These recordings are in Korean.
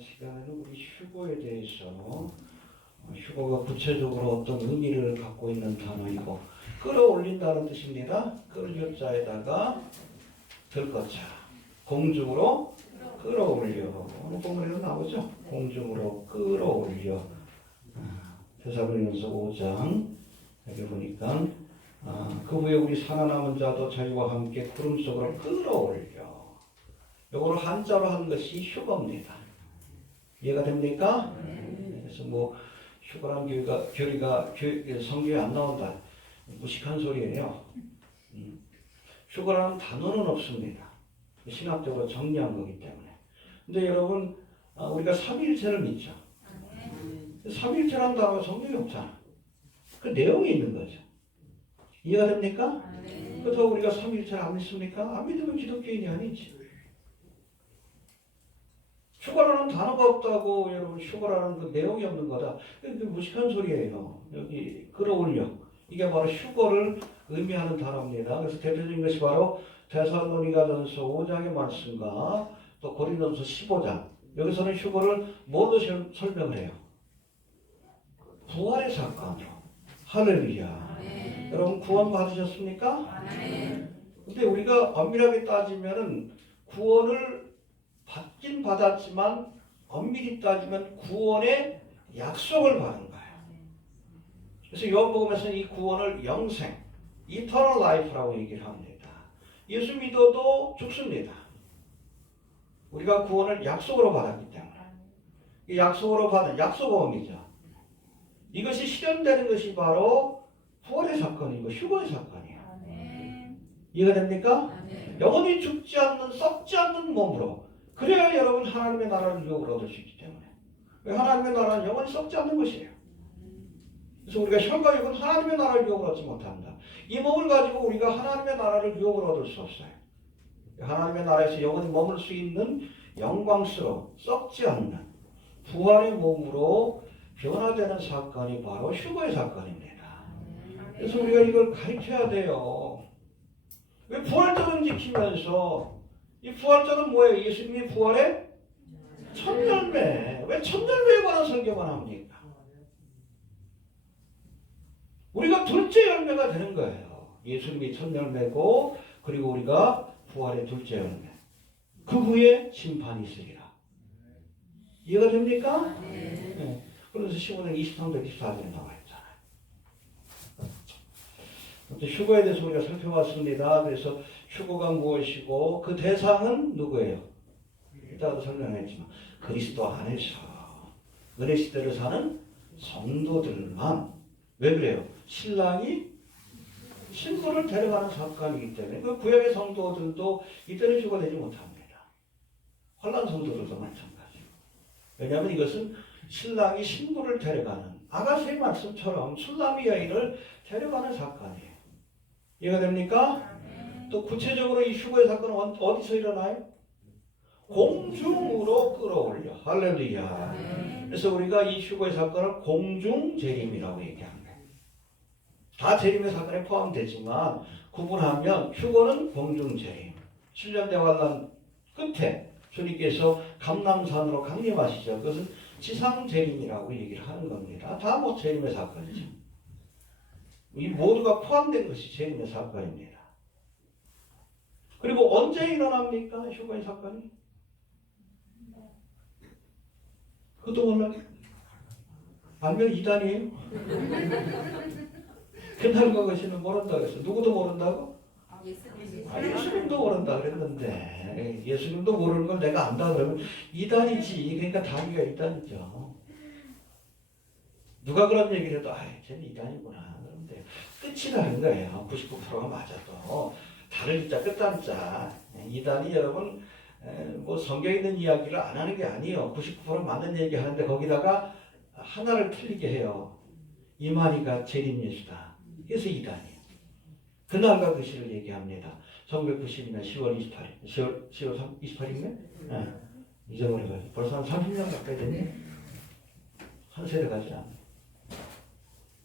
시간에는 우리 휴거에 대해서 휴거가 구체적으로 어떤 의미를 갖고 있는 단어이고 끌어올린다는 뜻입니다. 끌을 자에다가 들것자 공중으로 끌어올려. 오늘 본문에도 나오죠. 공중으로 끌어올려. 데살로니가서 5장 여기 보니까 그 후에 우리 살아남은 자도 저희와 함께 구름 속으로 끌어올려. 요거를 한자로 하는 것이 휴거입니다. 이해가 됩니까? 그래서 뭐 휴거란 교리가 성경에 안 나온다. 무식한 소리예요. 휴거라는 단어는 없습니다. 신학적으로 정리한 거기 때문에. 근데 여러분 우리가 삼위일체를 믿죠. 삼위일체라는 단어가 성경에 없잖아. 그 내용이 있는 거죠. 이해가 됩니까? 그렇다고 우리가 삼위일체를 안 믿습니까? 안 믿으면 기독교인이 아니지. 휴거라는 단어가 없다고 여러분 휴거라는 그 내용이 없는 거다. 그 무식한 소리예요. 여기 끌어올려. 이게 바로 휴거를 의미하는 단어입니다. 그래서 대표적인 것이 바로 데살로니가전서 5장의 말씀과 또 고린도전서 15장. 여기서는 휴거를 뭐로 설명을 해요? 부활의 사건으로. 할렐루야. 여러분 구원 받으셨습니까? 근데 우리가 엄밀하게 따지면은 구원을 받긴 받았지만 엄밀히 따지면 구원의 약속을 받은 거예요. 그래서 요한복음에서는 이 구원을 영생, eternal life라고 얘기를 합니다. 예수 믿어도 죽습니다. 우리가 구원을 약속으로 받았기 때문에. 이 약속으로 받은 약속어음이죠. 이것이 실현되는 것이 바로 부활의 사건이고 휴거의 사건이에요. 이해가 됩니까? 영원히 죽지 않는 썩지 않는 몸으로 그래야 여러분 하나님의 나라를 유혹을 얻을 수 있기 때문에. 하나님의 나라는 영원히 썩지 않는 것이에요. 그래서 우리가 혈과 육은 하나님의 나라를 유혹을 얻지 못합니다. 이 몸을 가지고 우리가 하나님의 나라를 유혹을 얻을 수 없어요. 하나님의 나라에서 영원히 머물 수 있는 영광스러운 썩지 않는 부활의 몸으로 변화되는 사건이 바로 휴거의 사건입니다. 그래서 우리가 이걸 가르쳐야 돼요. 왜 부활절은 지키면서 이 부활절은 뭐예요? 예수님이 부활의 첫 열매. 왜 첫 열매에 관한 설교만 합니까? 우리가 둘째 열매가 되는 거예요. 예수님이 첫 열매고 그리고 우리가 부활의 둘째 열매. 그 후에 심판이 있으리라. 이해가 됩니까? 네. 그래서 15장 23절 24절에 나와 있잖아요. 휴거에 대해서 우리가 살펴봤습니다. 그래서 휴거가 무엇이고 그 대상은 누구예요? 이따가도 설명했지만 그리스도 안에서 은혜 시대를 사는 성도들만. 왜 그래요? 신랑이 신부를 데려가는 사건이기 때문에 그 구약의 성도들도 이때는 휴거되지 못합니다. 혼란 성도들도 마찬가지고. 왜냐하면 이것은 신랑이 신부를 데려가는 아가서의 말씀처럼 술람이 여인을 데려가는 사건이에요. 이해가 됩니까? 또 구체적으로 이 휴거의 사건은 어디서 일어나요? 공중으로 끌어올려. 할렐루야. 그래서 우리가 이 휴거의 사건을 공중재림이라고 얘기합니다. 다 재림의 사건에 포함되지만 구분하면 휴거는 공중재림. 7년 대환란 끝에 주님께서 감람산으로 강림하시죠. 그것은 지상재림이라고 얘기를 하는 겁니다. 다 뭐 재림의 사건이죠. 이 모두가 포함된 것이 재림의 사건입니다. 그리고 언제 일어납니까? 휴거의 사건이? 그것도 몰라요? 알면 이단이에요? 그날과 것이는 모른다고 했어. 누구도 모른다고? 예수님도 모른다 그랬는데 예수님도 모르는 걸 내가 안다 그러면 이단이지. 그러니까 다니가 이단이죠. 누가 그런 얘기를 해도 쟤는 이단이구나. 그런데 끝이 다른 거예요. 99%가 맞아도 다른 자 끝단자. 이단이 여러분 뭐 성경에 있는 이야기를 안 하는 게 아니에요. 99% 맞는 얘기 하는데 거기다가 하나를 틀리게 해요. 이만희가 재림 예수다. 그래서 이단이에요. 그날과 그 시를 얘기합니다. 1992년 10월 28일. 10월 28일이네? 네. 잊어버려가지고. 벌써 한 30년 가까이 됐네. 한 세대 가지 않네.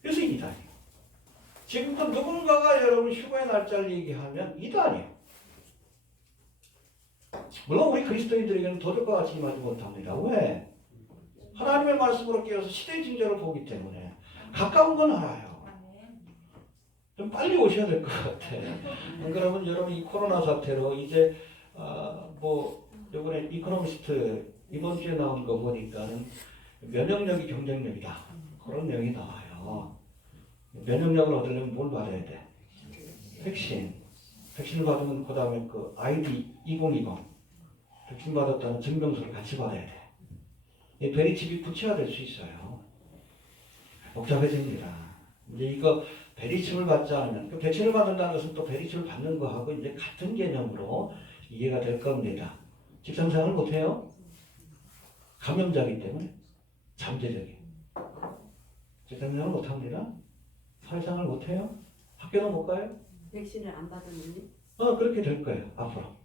그래서 이단이에요. 지금도 누군가가 여러분 휴거의 날짜를 얘기하면 이단이에요. 물론 우리 그리스도인들에게는 도덕과 같이 임하지 못합니다. 왜? 하나님의 말씀으로 깨어서 시대의 징조를 보기 때문에 가까운 건 알아요. 좀 빨리 오셔야 될 것 같아요. 그러면 여러분 이 코로나 사태로 이제 뭐 이번에 이코노미스트 이번 주에 나온 거 보니까는 면역력이 경쟁력이다 그런 내용이 나와요. 면역력을 얻으려면 뭘 받아야 돼? 백신을 받으면 그 다음에 그 아이디 2020 백신 받았다는 증명서를 같이 받아야 돼. 이 베리칩이 구체화될 수 있어요. 복잡해집니다. 이제 이거 베리칩을 받지 않으면 그 백신을 받는다는 것은 또 베리칩을 받는 거하고 이제 같은 개념으로 이해가 될 겁니다. 직장생활을 못해요? 감염자이기 때문에 잠재적인 직장생활을 못합니다. 사회생활을 못해요? 학교도 못 가요? 백신을 안 받았는데? 그렇게 될 거예요. 앞으로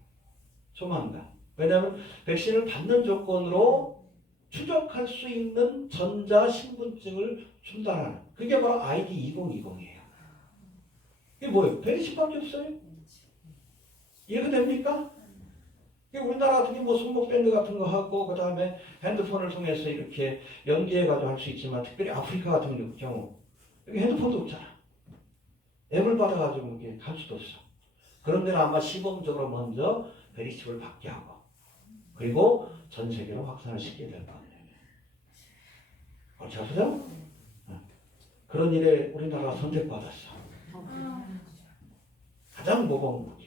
조만간. 왜냐하면 백신을 받는 조건으로 추적할 수 있는 전자 신분증을 준다는 그게 바로 아이디 2020이에요. 이게 뭐예요? 베리칩밖에 없어요. 이해가 됩니까? 우리나라 같은 경우 뭐 손목 밴드 같은 거 하고 그 다음에 핸드폰을 통해서 이렇게 연계해가지고 할 수 있지만 특별히 아프리카 같은 경우 여기 핸드폰도 없잖아. 앱을 받아가지고 이렇게 갈 수도 없어. 그런 데는 아마 시범적으로 먼저 베리칩을 받게 하고 그리고 전 세계로 확산을 시키게 될 겁니다. 그렇지 않으세요? 그런 일에 우리나라가 선택받았어. 가장 모범국이에요.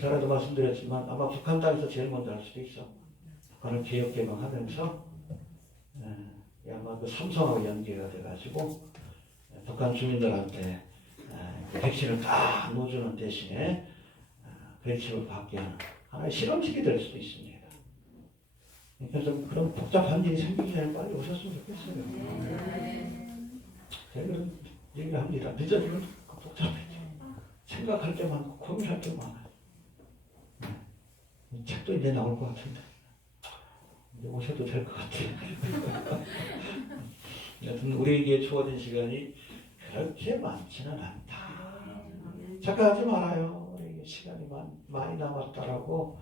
전에도 말씀드렸지만 아마 북한 땅에서 제일 먼저 할 수도 있어. 북한을 개혁 개방하면서 아마 그 삼성하고 연계가 돼가지고 북한 주민들한테 백신을 다 놓아주는 대신에 백신을 받게 하는 하나의 실험실이 될 수도 있습니다. 그래서 그런 복잡한 일이 생기기 전에 빨리 오셨으면 좋겠어요. 제가 그런 얘기를 합니다. 늦어지면 복잡해져. 생각할 게 많고 고민할 게 많아요. 책도 이제 나올 것 같은데 이제 오셔도 될 것 같아요. 여튼 우리에게 주어진 시간이 그렇게 많지는 않다. 착각하지 말아요. 우리에게 시간이 많이 남았다라고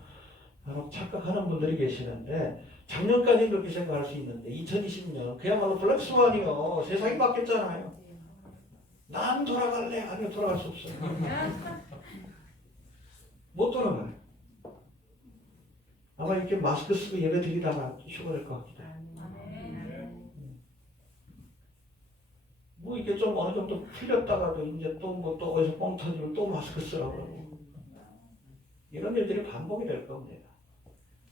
착각하는 분들이 계시는데 작년까지 그렇게 생각할 수 있는데 2020년 그야말로 블랙스완이요. 세상이 바뀌었잖아요. 난 돌아갈래. 아니요, 돌아갈 수 없어요. 못 돌아가요. 아마 이렇게 마스크 쓰고 예배 드리다가 휴가될 것 같기도 해요. 뭐 이게 좀 어느 정도 풀렸다가도 이제 또 뭐 또 어디서 뻥 터지면 또 마스크 쓰라고 그러고 이런 일들이 반복이 될 겁니다.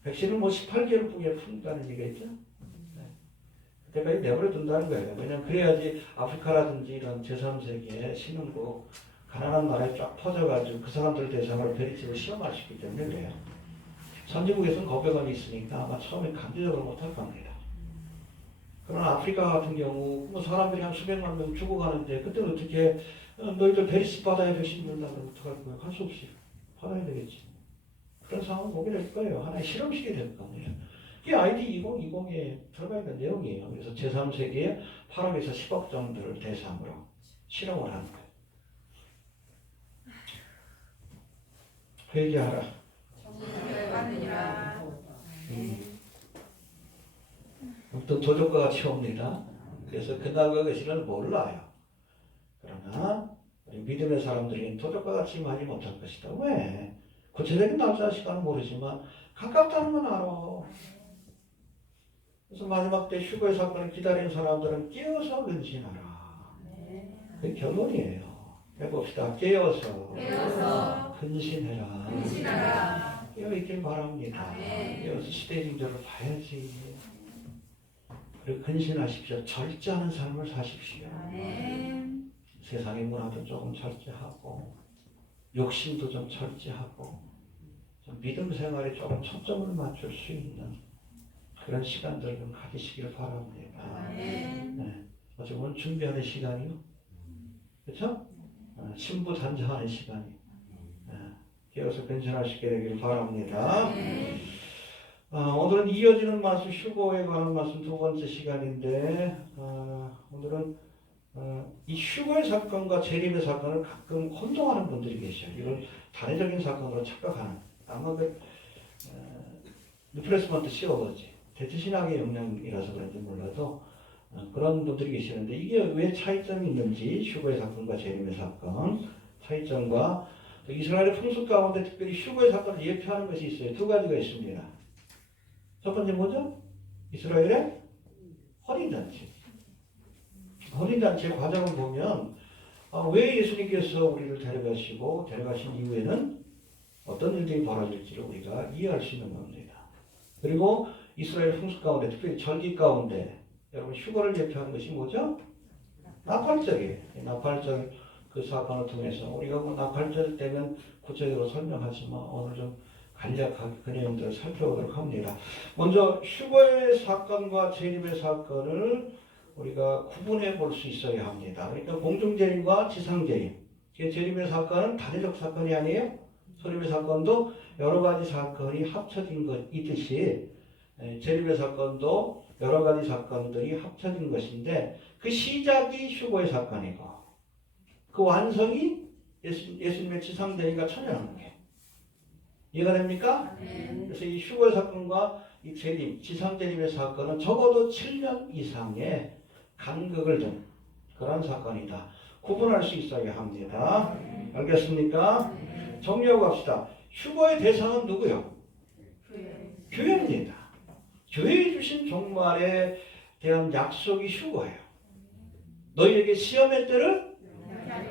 백신을 뭐 18개월 후에 푼다는 얘기가 있죠. 그때까지 내버려 둔다는 거예요. 왜냐면 그래야지 아프리카라든지 이런 제3세계 신흥국 가난한 나라에 쫙 퍼져가지고 그 사람들 대상으로 베리칩을 시험할 수 있기 때문에 그래요. 선진국에서는 거부감이 있으니까 아마 처음에 강제적으로 못할 겁니다. 그러나 아프리카 같은 경우 뭐 사람들이 한 수백만 명 죽어가는데 그때는 어떻게 너희들 베리칩 받아야 백신 준다고 하면 어떡할 거예요? 할 수 없이 받아야 되겠지. 그런 상황을 보게 될 거예요. 하나의 실험실이 될 겁니다. 이게 아이디 2020에 들어가 있는 내용이에요. 그래서 제3세계에 8억에서 10억 정도를 대상으로 실험을 하는 거예요. 회개하라. 어떤 도적과 같이 옵니다. 그래서 그날과 그 시를 몰라요. 그러나 우리 믿음의 사람들이 도적과 같이 많이 못할 것이다. 왜? 구체적인 날짜 시간은 모르지만 가깝다는 건 알아. 그래서 마지막 때 휴거의 사건을 기다리는 사람들은 깨어서 근신하라. 그게 결론이에요. 해봅시다. 깨어서 근신해라. 깨어있길 바랍니다. 깨어서 시대의 징조를 봐야지. 그리고 근신하십시오. 절제하는 삶을 사십시오. 세상의 문화도 조금 절제하고 욕심도 좀 절제하고 좀 믿음 생활에 조금 초점을 맞출 수 있는 그런 시간들을 좀 가지시길 바랍니다. 네. 어제 오늘 준비하는 시간이요. 그렇죠? 신부단장하는 시간이. 깨어서 변신하시게 되길 바랍니다. 오늘은 이어지는 말씀, 휴거에 관한 말씀 두 번째 시간인데 오늘은 이 휴거의 사건과 재림의 사건을 가끔 혼동하는 분들이 계셔요. 이걸 단회적인 사건으로 착각하는. 아마 리플레이스먼트 시어버지 대체신학의 영향이라서 그런지 몰라도 그런 분들이 계시는데 이게 왜 차이점이 있는지 휴거의 사건과 재림의 사건 차이점과 이스라엘의 풍습 가운데 특별히 휴거의 사건을 예표하는 것이 있어요. 두 가지가 있습니다. 첫 번째 뭐죠? 이스라엘의 혼인잔치. 혼인잔치의 과정을 보면 왜 예수님께서 우리를 데려가신 이후에는 어떤 일들이 벌어질지를 우리가 이해할 수 있는 겁니다. 그리고 이스라엘 풍습 가운데 특별히 절기 가운데 여러분 휴거를 예표하는 것이 뭐죠? 나팔절이에요. 나팔절 그 사건을 통해서 우리가 나팔절 때면 구체적으로 설명하지만 오늘 좀 간략하게 그 내용들을 살펴보도록 합니다. 먼저 휴거의 사건과 재림의 사건을 우리가 구분해 볼 수 있어야 합니다. 그러니까 공중재림과 지상재림. 재림의 사건은 단회적 사건이 아니에요. 소림의 사건도 여러 가지 사건이 합쳐진 것이듯이 재림의 사건도 여러 가지 사건들이 합쳐진 것인데 그 시작이 휴거의 사건이고 그 완성이 예수님의 지상재림과 천연한계. 이해가 됩니까? 그래서 이 휴거의 사건과 이 재림, 지상재림의 사건은 적어도 7년 이상의 간극을 둔 그런 사건이다. 구분할 수 있어야 합니다. 알겠습니까? 정리하고 갑시다. 휴거의 대상은 누구요? 교회입니다. 교회에 주신 종말에 대한 약속이 휴거예요. 너희에게 시험의 때를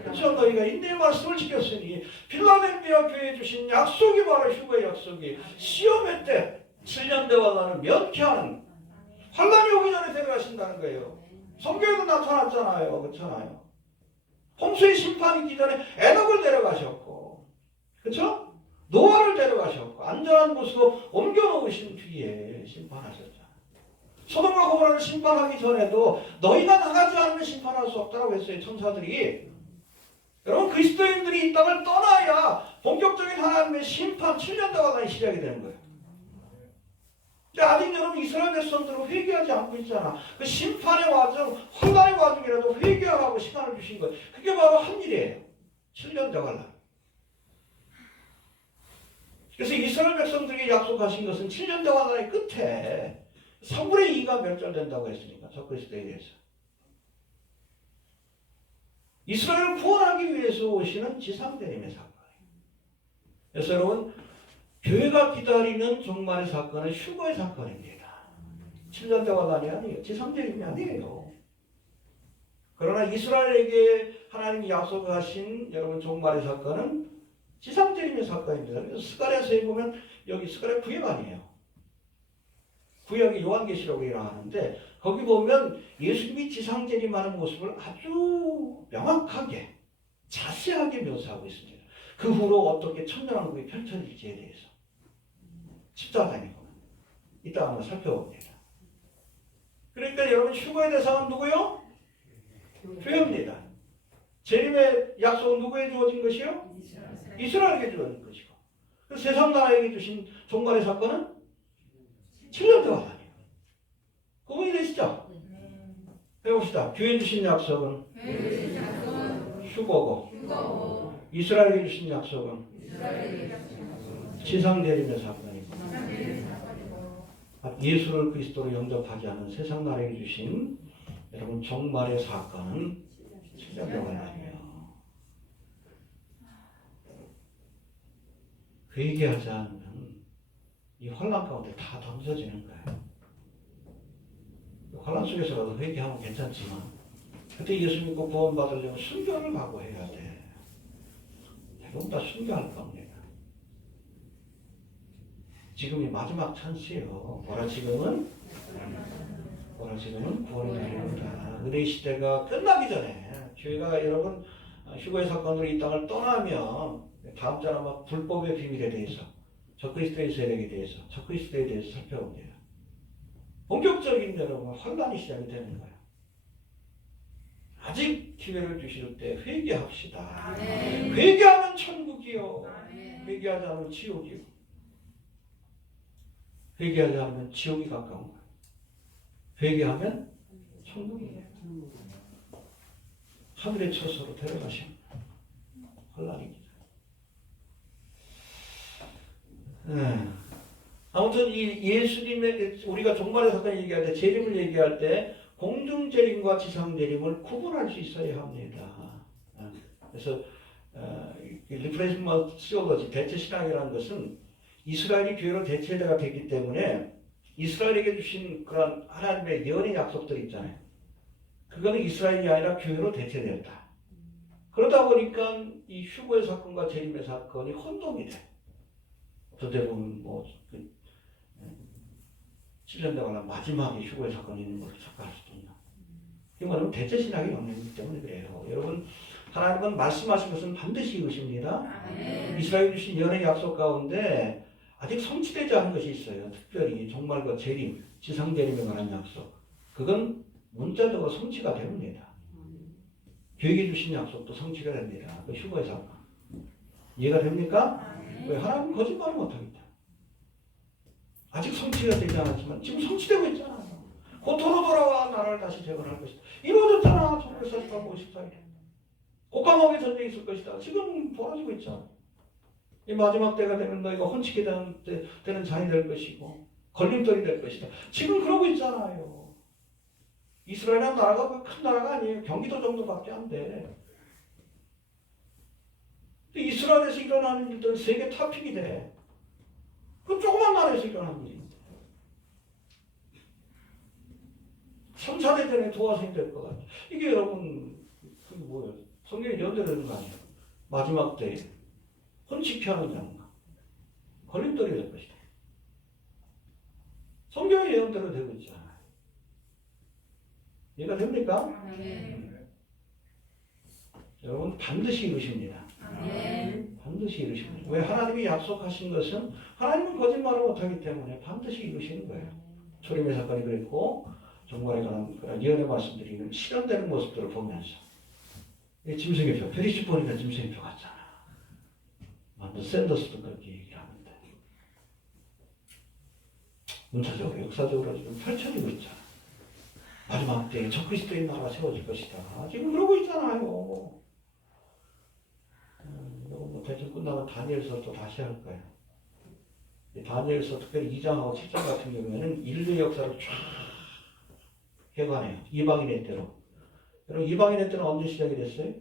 그렇죠. 너희가 인내의 말씀을 지켰으니 필라델피아 교회에 주신 약속이 바로 휴거의 약속이 시험의 때 7년 대와 나는 면케하는 환란이 오기 전에 데려가신다는 거예요. 성경에도 나타났잖아요. 그렇잖아요. 홍수의 심판이 있기 전에 에녹을 데려가셨고 그렇죠? 노아를 데려가셨고 안전한 곳으로 옮겨놓으신 뒤에 심판하셨잖아요. 소돔과 고모라를 심판하기 전에도 너희가 나가지 않으면 심판할 수 없다고 했어요. 천사들이. 여러분 그리스도인들이 이 땅을 떠나야 본격적인 하나님의 심판 7년 동안이 시작이 되는 거예요. 근데 아직 여러분 이스라엘 백성들은 회개하지 않고 있잖아. 그 심판의 과정, 환란의 과정이라도 회개하고 시간을 주신 거예요. 그게 바로 한 일이에요. 7년 동안. 그래서 이스라엘 백성들에게 약속하신 것은 7년 동안의 끝에 3분의 2가 멸절된다고 했으니까 적그리스도에 대해서. 이스라엘을 구원하기 위해서 오시는 지상재림의 사건이에요. 그래서 여러분 교회가 기다리는 종말의 사건은 휴거의 사건입니다. 7년 동안이 아니에요. 지상재림이 아니에요. 그러나 이스라엘에게 하나님이 약속하신 여러분 종말의 사건은 지상재림의 사건입니다. 그래서 스가랴서에 보면 여기 스가랴 구약 아니에요. 구약이 요한계시록이라고 하는데 거기 보면 예수님이 지상재림하는 모습을 아주 명확하게 자세하게 묘사하고 있습니다. 그 후로 어떻게 천년왕국이 펼쳐질지에 대해서 십자가에 보면 이따 한번 살펴봅니다. 그러니까 여러분 휴거의 대상은 누구요? 교회입니다. 재림의 약속은 누구에게 주어진 것이요? 이스라엘에게 주어진 것이고 그 세상 나라에게 주신 종말의 사건은 7년 동안 아니에요. 구분이 되시죠? 해봅시다. 교회에 주신 약속은 휴거고 이스라엘에게 주신 약속은 지상재림의 사건이고 예수를 그리스도로 영접하지 않은 세상 나라에 주신 여러분 종말의 사건은 7년 동안 아니에요. 회개하지 않으면 이 환란 가운데 다 던져지는 거예요. 환란 속에서라도 회개하면 괜찮지만 그때 예수 믿고 구원받으려면 순교를 각오해야 돼. 대부분 다 순교할 겁니다. 지금이 마지막 찬스예요. 뭐라 지금은 구원의 날입니다. 은혜의 시대가 끝나기 전에 교회가 여러분 휴거의 사건으로 이 땅을 떠나면 다음 장 아마 불법의 비밀에 대해서 적그리스도의 세력에 대해서 적그리스도에 대해서 살펴봅니다. 본격적인 여러분 환란이 시작이 되는 거예요. 아직 기회를 주실 때 회개합시다. 회개하면 천국이요. 회개하지 않으면 지옥이요. 회개하지 않으면 지옥이 가까운 거예요. 회개하면 천국이에요. 하늘의 처소로 데려가시면 혼란입니다. 아무튼 이 예수님의 우리가 종말의 사건 얘기할 때 재림을 얘기할 때 공중 재림과 지상 재림을 구분할 수 있어야 합니다. 그래서 리플레이스먼트 시올로지 대체 신학이라는 것은 이스라엘이 교회로 대체가 됐기 때문에 이스라엘에게 주신 그런 하나님의 예언의 약속들이 있잖아요. 그거는 이스라엘이 아니라 교회로 대체되었다. 그러다 보니까 이 휴거의 사건과 재림의 사건이 혼동이 돼. 대부분 7년 동안 마지막에 휴거의 사건이 있는 것을 착각할 수도 있나. 이 말은 대체 신학의 영역이기 때문에 그래요. 여러분, 하나님은 말씀하신 것은 반드시 이루십니다. 이스라엘 주신 예언의 약속 가운데 아직 성취되지 않은 것이 있어요. 특별히 종말과 재림, 지상 재림에 관한 약속. 그건 문자적으로 성취가 됩니다. 교회에 주신 약속도 성취가 됩니다. 그 휴거의 사건. 이해가 됩니까? 왜 하나님은 거짓말을 못하겠다. 아직 성취가 되지 않았지만 지금 성취되고 있잖아요. 곧 돌아와 나라를 다시 재건할 것이다. 이루어졌잖아. 1944, 54일. 곡감하게 전쟁이 있을 것이다. 지금 벌어지고 있잖아. 이 마지막 때가 되면 너희가 혼치게 되는 잔이 될 것이고 걸림돌이 될 것이다. 지금 그러고 있잖아요. 이스라엘은 나라가 큰 나라가 아니에요. 경기도 정도밖에 안 돼. 근데 이스라엘에서 일어나는 일들은 세계 탑픽이 돼. 그 조그만 나라에서 일어나는 일인데. 3, 4대 전에 도화선이 될 것 같아. 이게 여러분 그게 뭐예요? 성경에 예언되는 거 아니에요? 마지막 때에 혼치게 하는 장막. 걸림돌이 될 것이다. 성경의 예언대로 되고 있잖아요. 이해가 됩니까? 여러분 반드시 이루십니다. 반드시 이루십니다. 왜? 하나님이 약속하신 것은 하나님은 거짓말을 못하기 때문에 반드시 이루시는 거예요. 초림의 사건이 그랬고 종말에 관한 예언의 말씀들이 실현되는 모습들을 보면서 짐승의 표, 페리시 보니까 짐승의 표 같잖아. 또 샌더스도 그렇게 얘기를 하는데 문자적으로 역사적으로 지금 펼쳐지고 있잖아. 마지막 때에 적그리스도의 나라가 세워질 것이다. 지금 그러고 있잖아요. 대충 끝나면 다니엘서 또 다시 할 거예요. 다니엘서 특별히 2장하고 7장 같은 경우에는 인류 역사를 쫙 해관해요. 이방인의 때로. 여러분 이방인의 때는 언제 시작이 됐어요?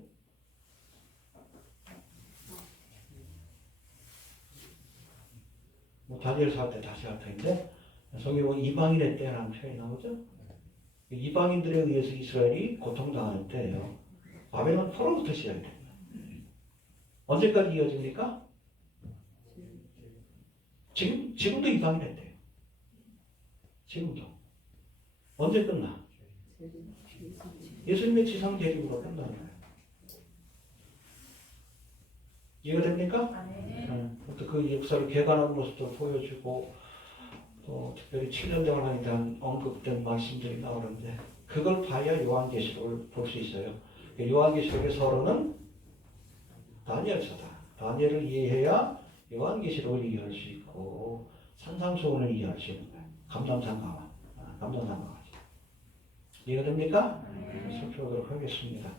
다니엘서 할 때 다시 할 텐데 성경에 보면 이방인의 때라는 표현이 나오죠. 이방인들에 의해서 이스라엘이 고통당하는 때예요. 바벨론 포로부터 시작이 됩니다. 언제까지 이어집니까? 지금도 이방인의 때예요. 지금도. 언제 끝나? 예수님의 지상 재림으로 끝나는 거예요. 이해가 됩니까? 그 역사를 개관하는 모습도 보여주고 또 특별히 7년 동안에 대한 언급된 말씀들이 나오는데 그걸 봐야 요한계시록을 볼 수 있어요. 요한계시록의 서론은 다니엘서다. 다니엘을 이해해야 요한계시록을 이해할 수 있고 산상수훈을 이해할 수 있는 거예요. 감람산가와 감람산가와 이해가 됩니까? 살펴보도록 하겠습니다.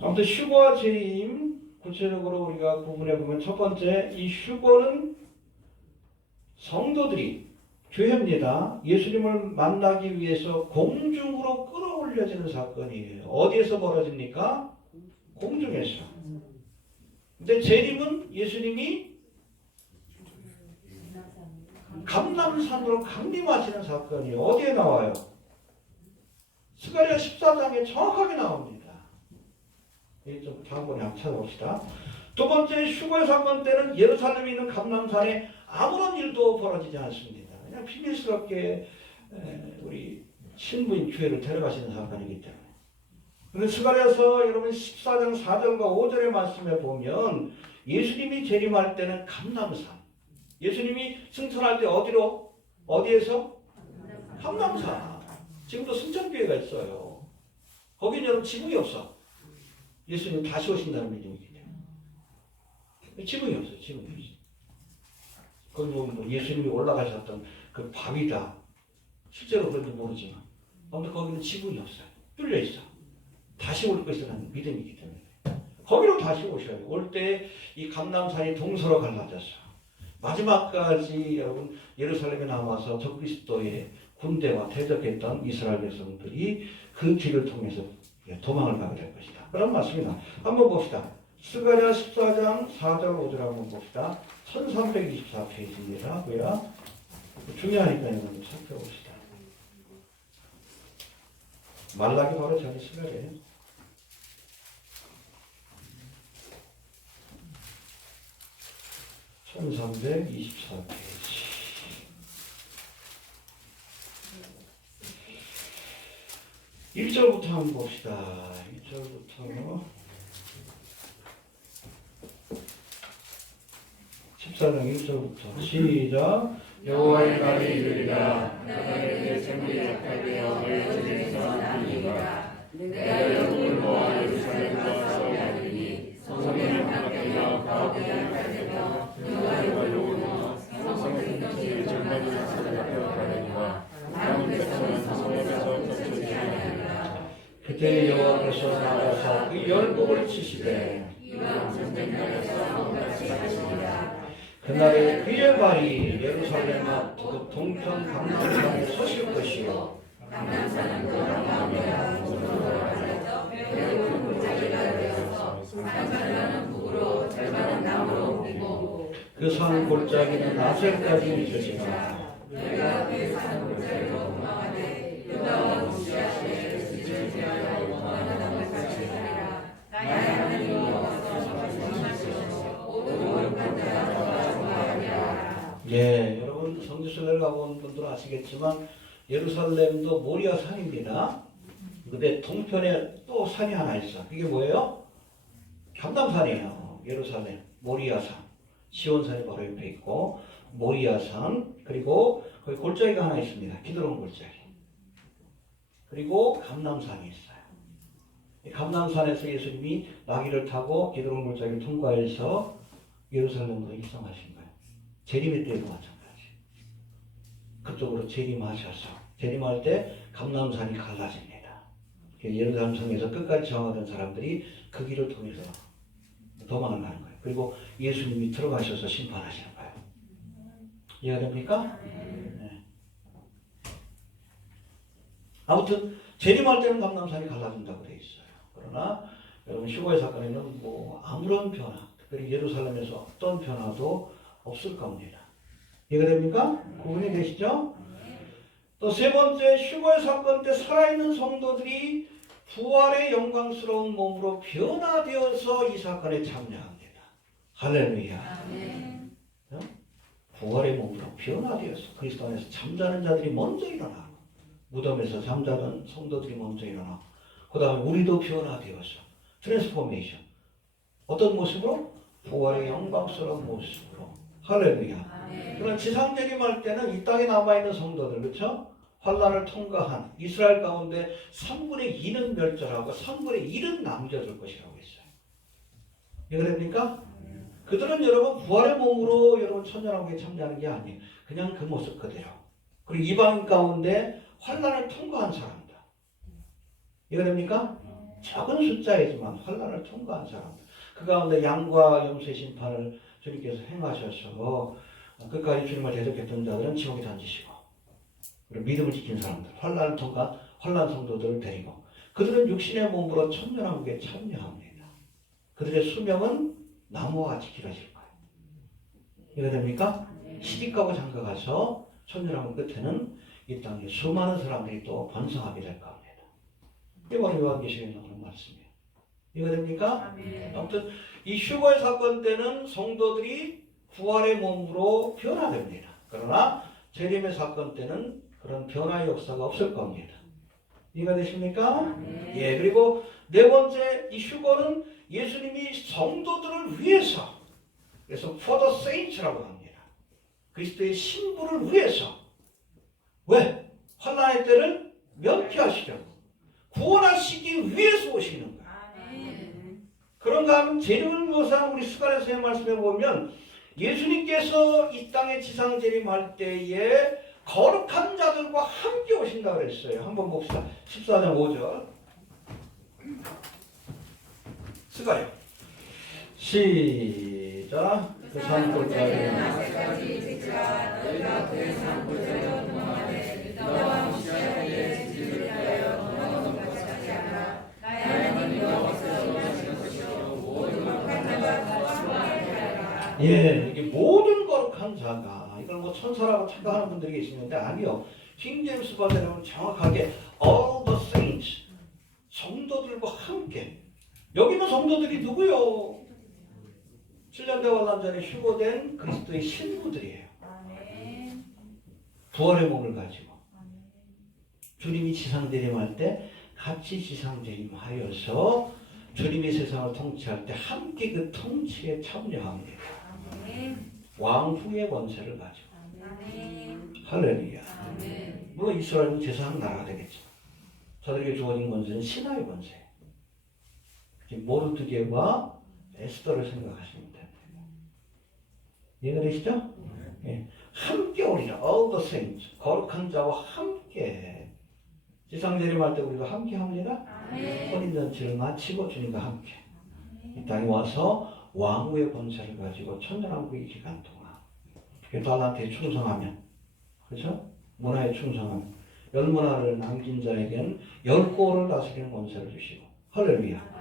아무튼 휴거와 재림 구체적으로 우리가 구분해 보면 첫 번째 이 휴거는 성도들이 교회입니다. 예수님을 만나기 위해서 공중으로 끌어올려지는 사건이에요. 어디에서 벌어집니까? 공중에서. 근데 재림은 예수님이 감람산으로 강림하시는 사건이에요. 어디에 나와요? 스가랴 14장에 정확하게 나옵니다. 좀 다음번에 한번 찾아봅시다. 두 번째 휴거의 사건 때는 예루살렘에 있는 감람산에 아무런 일도 벌어지지 않습니다. 그냥 비밀스럽게 우리 신부인 교회를 데려가시는 사건이기 때문에. 그런데 스가랴서 여러분 14장 4절과 5절의 말씀에 보면 예수님이 재림할 때는 감람산. 예수님이 승천할 때 어디에서? 감람산. 지금도 승천교회가 있어요. 거기는 여러분 지붕이 없어. 예수님 다시 오신다는 믿음이기 때문에. 지붕이 없어요. 지붕이 없어요. 거기 보면 예수님이 올라가셨던 그 바위다. 실제로 그런지 모르지만. 아무튼 거기는 지붕이 없어요. 뚫려 있어. 다시 올 것이라는 믿음이기 때문에 거기로 다시 오셔야 돼요. 올 때 이 감람산이 동서로 갈라져서 마지막까지 여러분 예루살렘에 남아서 적그리스도의 군대와 대적했던 이스라엘 백성들이 그 길을 통해서 도망을 가게 될 것이다. 그런 말씀이다. 한번 봅시다. 스가랴 14장 4절 5절 한번 봅시다. 1324페이지입니다. 왜야? 중요하니까 이건 살펴봅시다. 말라기 바로 전에 스가랴예요. 1324페이지. 1절부터 한번 봅시다. 1절부터 14장 1절부터 시작. 여호와의 날이 이르리라. 내가 내 재물이 약하되어 외쳐내서 아니라 내가 영을 모아 예루살렘과 싸우리니 성에 함락되며 가옥에 약하되며 여호와의 영을 모아 성의 근처에 장막을 사로잡혀 가려니와 남은 백성은 성읍에서 겹쳐지지 아니하리라. 그때 여호와께서 나가서 그 열복을 치시되 이와 전쟁 날에서 왕같이 하시리라. 그날에 그의 발이 예루살렘 앞 그 동편 강남산에 서실 것이요 강남산은 고랑나무야 우주로 갈라져 배우는 골짜기가 되어서 절반은 북으로 절반은 남으로 옮기고 그 산 골짜기는 나셀까지 이르리라. 내가 그 산 골짜기로 도망하되 유다와 무시하시되 스지를 제하여 원하는 땅을 가르치리라. 나의 하나님 여호와께서 조심하시고 모든 거룩한 자가 저와 정하리라. 예, 여러분 성지순례를 가본 분들은 아시겠지만 예루살렘도 모리아 산입니다. 근데 동편에 또 산이 하나 있어. 이게 뭐예요? 감람산이에요. 예루살렘 모리아산, 시온산이 바로 옆에 있고 모리아산, 그리고 거기 골짜기가 하나 있습니다. 기드론 골짜기. 그리고 감람산이 있어요. 이 감람산에서 예수님이 나귀를 타고 기드론 골짜기를 통과해서 예루살렘으로 입성하신 거예요. 재림의 때도 마찬가지. 그쪽으로 재림하셔서 재림할 때 감람산이 갈라집니다. 예루살렘 성에서 끝까지 정하던 사람들이 그 길을 통해서 도망을 가는 거예요. 그리고 예수님이 들어가셔서 심판하시는 거예요. 이해가 됩니까? 네. 아무튼 재림할 때는 감람산이 갈라진다고 되어 있어요. 그러나 여러분 휴거의 사건에는 뭐 아무런 변화, 특별히 예루살렘에서 어떤 변화도 없을 겁니다. 이해가 됩니까? 구분이 되시죠? 또 세 번째, 휴거의 사건 때 살아있는 성도들이 부활의 영광스러운 몸으로 변화되어서 이 사건에 참여합니다. 할렐루야. 어? 부활의 몸으로 변화되어서 그리스도 안에서 잠자는 자들이 먼저 일어나고 무덤에서 잠자는 성도들이 먼저 일어나고 그 다음에 우리도 변화되어서 트랜스포메이션. 어떤 모습으로? 부활의 영광스러운 모습으로. 할렐루야. 그런 지상 재림할 때는 이 땅에 남아있는 성도들, 그렇죠? 환란을 통과한 이스라엘 가운데 3분의 2는 멸절하고 3분의 1은 남겨줄 것이라고 했어요. 이해가 됩니까? 그들은 여러분 부활의 몸으로 여러분 천년왕국에 참여하는 게 아니에요. 그냥 그 모습 그대로. 그리고 이방 가운데 환란을 통과한 사람들. 이해가 됩니까? 적은 숫자이지만 환란을 통과한 사람들. 그 가운데 양과 염소의 심판을 주님께서 행하셔서 끝까지 주님을 대적했던 자들은 지옥에 던지시고 그리고 믿음을 지킨 사람들, 환란을 통과 환란 성도들을 데리고 그들은 육신의 몸으로 천년왕국에 참여합니다. 그들의 수명은 나무와 같이 길어질 거예요. 이해가 됩니까? 시집가고 장가가서 천년왕국 끝에는 이 땅에 수많은 사람들이 또 번성하게 될 겁니다. 이게 바로 요한계시록에 나오는 말씀이에요. 이해가 됩니까? 아무튼 이 휴거의 사건 때는 성도들이 부활의 몸으로 변화됩니다. 그러나 재림의 사건 때는 그런 변화의 역사가 없을 겁니다. 이해가 되십니까? 예, 그리고 네 번째, 이 휴거는 예수님이 성도들을 위해서, 그래서 for the saints라고 합니다. 그리스도의 신부를 위해서. 왜? 환난의 때를 면피하시려고, 구원하시기 위해서 오시는 거예요. 그런가 하면 재림을 묘사한 우리 스가랴서의 말씀에 보면 예수님께서 이 땅에 지상 재림할 때에 거룩한 자들과 함께 오신다고 그랬어요. 한번 봅시다. 14장 5절. 스가랴. 시작. 그 산골짜기는 아직까지 지치가 너희가 그의 산골짜기로 도망하되 너와 무시하기에 지지를 위하여 너는 같이 하지 않아. 나의 하나님 여호와께서 임하시는 것이요 모든 거룩한 자가 너와 함께 하리라. 예, 이게 모든 거룩한 자가 이걸 뭐 천사라고 착각하는 분들이 계시는데 아니요. 킹제임스 버전에는 정확하게 all the saints 성도들과 함께. 여기는 성도들이 누구요? 7년 대화 남전에 휴거된 그리스도의 신부들이에요. 부활의 몸을 가지고 주님이 지상재림할 때 같이 지상재림하여서 주님이 세상을 통치할 때 함께 그 통치에 참여합니다. 왕후의 권세를 가지고. 할렐루야. 물론 이스라엘은 제사장 나라가 되겠죠. 저들에게 주어진 권세는 신하의 권세. 모르드게와 에스더를 생각하시면 됩니다. 이해가 되시죠? 예. 함께 오리라. All the saints. 거룩한 자와 함께. 지상재림할 때 우리가 함께 합니다. 혼인잔치를 마치고 주님과 함께 이 땅에 와서 왕후의 권세를 가지고 천년왕국의 기간 동안 달란트에 충성하면, 그렇죠? 문화에 충성하면 열문화를 남긴 자에게는 10고를 다스리는 권세를 주시고, 할렐루야.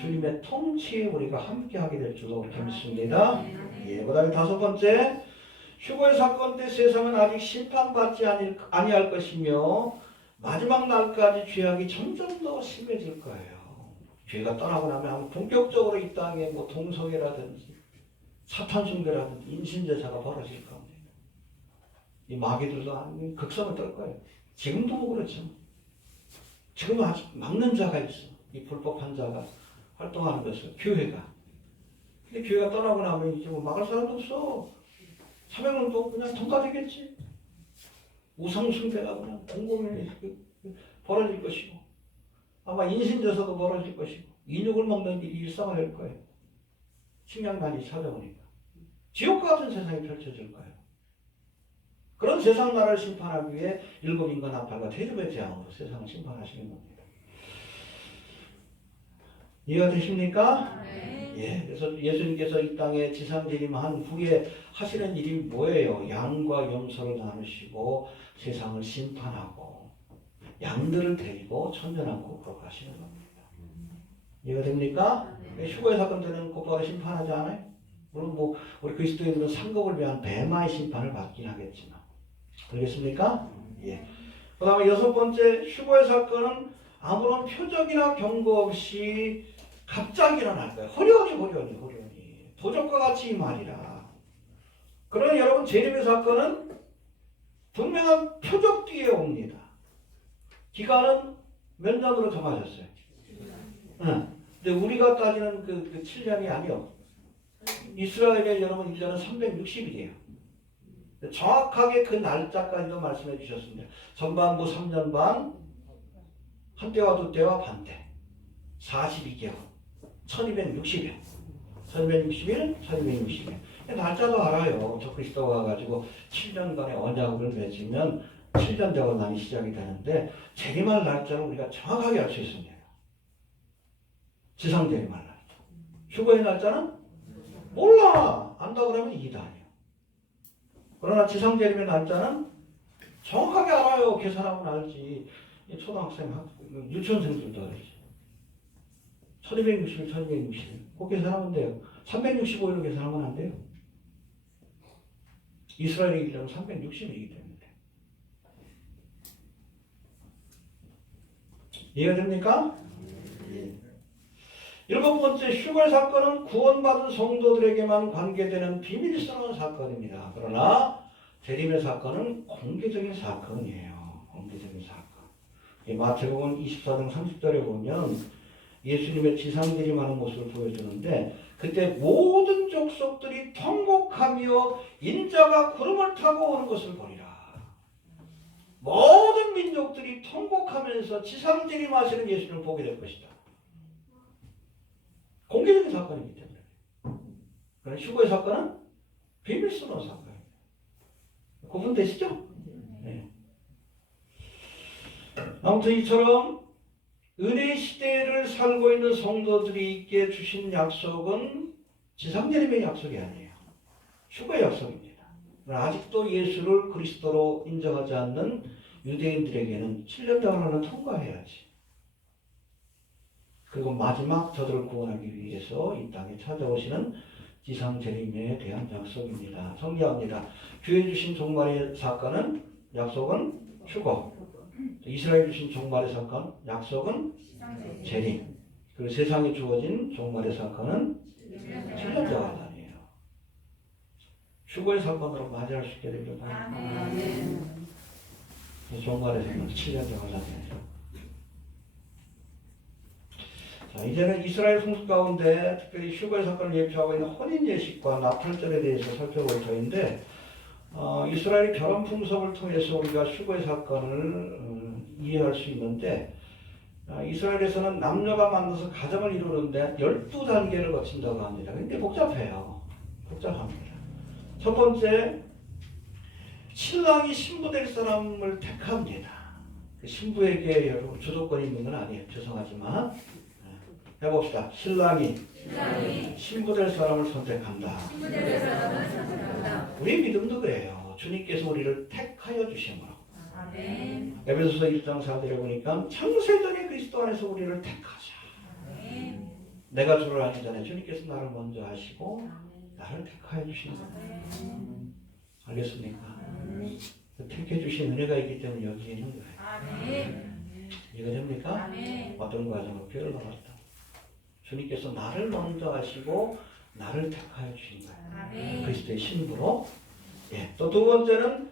주님의 통치에 우리가 함께하게 될 줄로 그렇게 믿습니다. 예, 그 다음에 5번째, 휴거의 사건 때 세상은 아직 심판받지 아니할 것이며 마지막 날까지 죄악이 점점 더 심해질 거예요. 죄가 떠나고 나면 본격적으로 이 땅에 뭐 동성애라든지 사탄 숭배라든지 인신제사가 벌어질 겁니다. 이 마귀들도 극성을 떨 거예요. 지금도 뭐 그렇죠. 지금 아직 막는 자가 있어. 이 불법한 자가 활동하는 것을, 교회가. 근데 교회가 떠나고 나면 이제 뭐 막을 사람도 없어. 사명론도 그냥 통과되겠지. 우상숭배가 그냥 공공연히 벌어질 것이고, 아마 인신제사도 벌어질 것이고, 인육을 먹는 일이 일상화될 거예요. 식량난이 찾아오니까. 지옥과 같은 세상이 펼쳐질 거예요. 그런 세상 나라를 심판하기 위해 일곱 인간 나팔과 대접의 재앙으로 세상을 심판하시는 겁니다. 이해가 되십니까? 예, 그래서 예수님께서 이 땅에 지상재림한 후에 하시는 일이 뭐예요? 양과 염소를 나누시고 세상을 심판하고 양들을 데리고 천년왕국으로 가시는 겁니다. 이해가 됩니까? 휴거의 사건 때는 곧바로 심판하지 않아요? 물론 뭐 우리 그리스도인들은 상급을 위한 배마의 심판을 받긴 하겠지만, 알겠습니까? 예. 그 다음에 6번째, 휴거의 사건은 아무런 표적이나 경고 없이 갑자기 일어날 거예요. 호련히 도적과 같이 이 말이라. 그러나 여러분, 재림의 사건은 분명한 표적 뒤에 옵니다. 기간은 몇 년으로 정하셨어요? 응. 근데 우리가 따지는 그 7년이 아니요. 이스라엘의 여러분 1년은 360일이에요. 정확하게 그 날짜까지도 말씀해 주셨습니다. 전반부 3년 반, 한때와 두때와 반때, 42개월, 1260일, 1260일, 1260일. 날짜도 알아요. 저 그리스도가 와가지고 7년간의 언약을 맺으면 7년 대원난이 시작이 되는데, 재림할 날짜를 우리가 정확하게 알 수 있습니다. 지상 재림할 날짜. 휴거의 날짜는 몰라. 안다 그러면 이단이에요. 그러나 지상 재림의 날짜는 정확하게 알아요. 계산하면 알지. 초등학생, 유치원생들도 알지. 1260일, 1260일. 그 계산하면 돼요. 365일로 계산하면 안 돼요. 이스라엘의 일은 360일이기 때문에. 이해가 됩니까? 예. 7번째, 휴거의 사건은 구원받은 성도들에게만 관계되는 비밀스러운 사건입니다. 그러나 재림의 사건은 공개적인 사건이에요. 공개적인 사건. 마태복음 24장 30절에 보면 예수님의 지상재림하는 모습을 보여주는데, 그때 모든 족속들이 통곡하며 인자가 구름을 타고 오는 것을 보리라. 모든 민족들이 통곡하면서 지상재림하시는 예수를 보게 될 것이다. 공개적인 사건이기 때문에. 그러나 휴거의 사건은 비밀스러운 사건입니다. 구분되시죠? 네. 아무튼 이처럼 은혜 시대를 살고 있는 성도들에게 주신 약속은 지상재림의 약속이 아니에요. 휴거의 약속입니다. 아직도 예수를 그리스도로 인정하지 않는 유대인들에게는 7년 동안은 통과해야지. 그리고 마지막 저들을 구원하기 위해서 이 땅에 찾아오시는 지상재림에 대한 약속입니다. 정리합니다. 주의 주신 종말의 사건은 약속은 휴거. 이스라엘 주신 종말의 사건 약속은 재림. 그리고 세상에 주어진 종말의 사건은 7년 자화단이에요. 휴거의 사건으로 맞이할 수 있게 됩니다. 종말의 사건은 7년 자화단이에요. 자, 이제는 이스라엘 풍습 가운데 특별히 휴거의 사건을 예표하고 있는 혼인 예식과 나팔절에 대해서 살펴볼 터인데 이스라엘의 결혼 풍습을 통해서 우리가 휴거의 사건을 이해할 수 있는데 이스라엘에서는 남녀가 만나서 가정을 이루는데 12단계를 거친다고 합니다. 근데 복잡해요. 복잡합니다. 첫 번째, 신랑이 신부 될 사람을 택합니다. 그 신부에게 여러분 주도권이 있는 건 아니에요. 죄송하지만 해봅시다. 신랑이 신부 될 사람을 선택한다. 우리 믿음도 그래요. 주님께서 우리를 택하여 주심으로. 에베소서 1장 4절에 보니까 창세전에 그리스도 안에서 우리를 택하자. 내가 주를 알기 전에 주님께서 나를 먼저 하시고 나를 택하여 주신 거예요. 알겠습니까? 택해 주신 은혜가 있기 때문에 여기 있는 거예요. 이해가 됩니까? 어떤 과정을 표현을 받았다. 주님께서 나를 먼저 하시고 나를 택하여 주신 거예요. 그리스도의 신부로. 예. 또 두 번째는